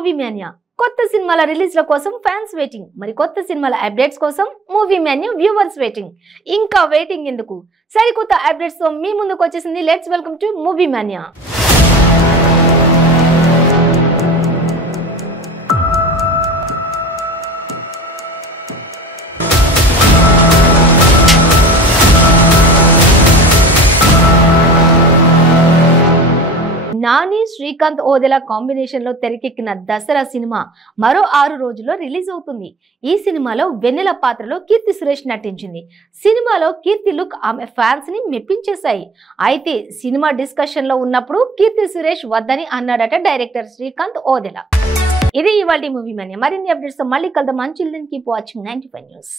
Movie mania. కొత్త సినిమాల రిలీజ్ల కోసం ఫ్యాన్స్ వెయిటింగ్. మరి కొత్త సినిమాల అప్డేట్స్ కోసం మూవీ మానియా వ్యూవర్స్ వెయిటింగ్. ఇంకా వెయిటింగ్ ఎందుకు? సరికొత్త అప్డేట్స్ తో మీ ముందుకు వచ్చేసింది. Let's welcome to movie mania. Nani Srikanth Odela combination లో తెరకెక్కిన దసరా సినిమా మరో 6 రోజుల్లో రిలీజ్ అవుతుంది. ఈ సినిమాలో వెన్నెల పాత్రలో కీర్తి సురేష్ నటించింది. సినిమాలో కీర్తి లుక్ ఆమె ఫ్యాన్స్ ని మెప్పించేశాయి. అయితే సినిమా డిస్కషన్ లో ఉన్నప్పుడు కీర్తి సురేష్ వద్దని అన్నాడట డైరెక్టర్ శ్రీకాంత్ ఓదెల. ఇది ఇవాల్టి మూవీ మానియా. మరిన్ని అప్డేట్స్ తో మళ్ళీ కలుద్దాం. Until then keep watching 95 news.